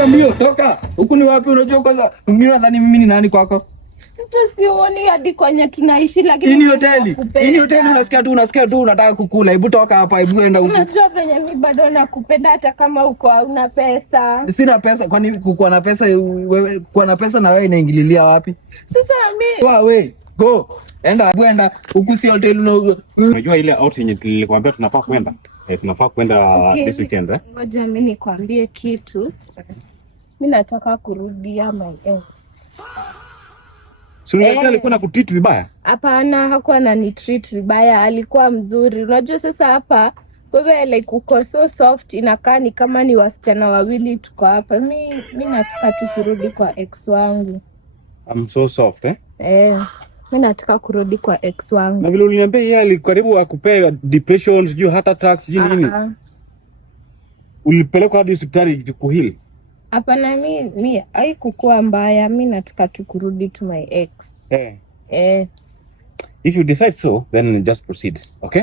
Toka mbio, toka. Huku ni wapi unajua kwanza? Mimi nadhani mimi ni nani kwako? Sasa sioni hadi kwenye tunaishi lakini Hii ni hoteli unasikia tu unataka kukula. Hebu toka hapa, hebu enda huko. Unajua venye mimi bado nakupenda hata kama uko hauna pesa. Sina pesa, kwani kukuwa na pesa wewe kuwa na pesa na wewe inaingililia wapi? Sasa mimi wewe go. Enda huku si hoteli unajua ile out yenye nilikwambia tunafaa kwenda. Tunafaa kwenda this weekend Ngoja mimi nikwambie kitu. Mimi nataka kurudia my ex. So alikuwa nakutreat vibaya? Hapana, hakuwa ananitreat vibaya, alikuwa mzuri. Unajua sasa hapa wewe like uko so soft, inakaa ni kama ni wasichana wawili tuko hapa. Mimi nataka tu kurudi kwa ex wangu. I'm so soft Mimi nataka kurudi kwa ex wangu. Na vile uliniambia yeye alikaribu akupea depression, sijui heart attack, sijui nini. Ulipelekwa hadi hospitali kuhili? Hapana, mimi haikuwa mbaya. Mimi nataka tu kurudi to my ex. If you decide so, then just proceed, okay?